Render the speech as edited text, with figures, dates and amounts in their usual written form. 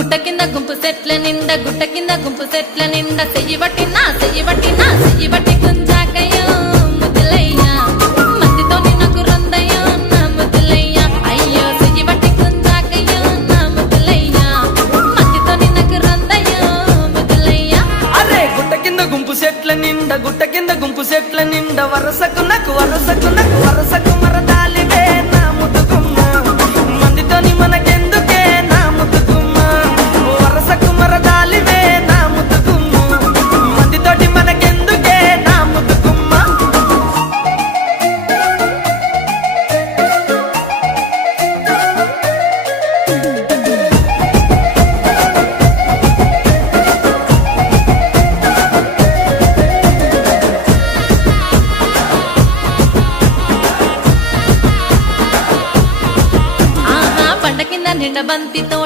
గుట్ట కింద గుంపు సెట్ల నిండా గుట్ట కింద గుంపు సెట్ల నిండా చెయ్యి పట్టినా గుంజాకయ్యో ముద్దులయ్యా మందితో నాకు రొందయ్యో నా ముద్దులయ్యా అయ్యో చెయ్యి పట్టి గుంజాకయ్యో నా ముద్దులయ్యా మందితో నాకు రొందయ్యో ముద్దులయ్యా అరే గుట్ట కింద గుంపు సెట్ల నిండా గుట్ట కింద గుంపు సెట్ల నిండా వరసకు వరసకు మరదాలివే నా ముద్దుగుమ్మ మందితోని మనకెందుకే నా ముద్దుగుమ్మ వరసకు మరదాలివే నా ముద్దుగుమ్మ మందితోటి మనకెందుకే నా ముద్దుగుమ్మ నిండ బంతితో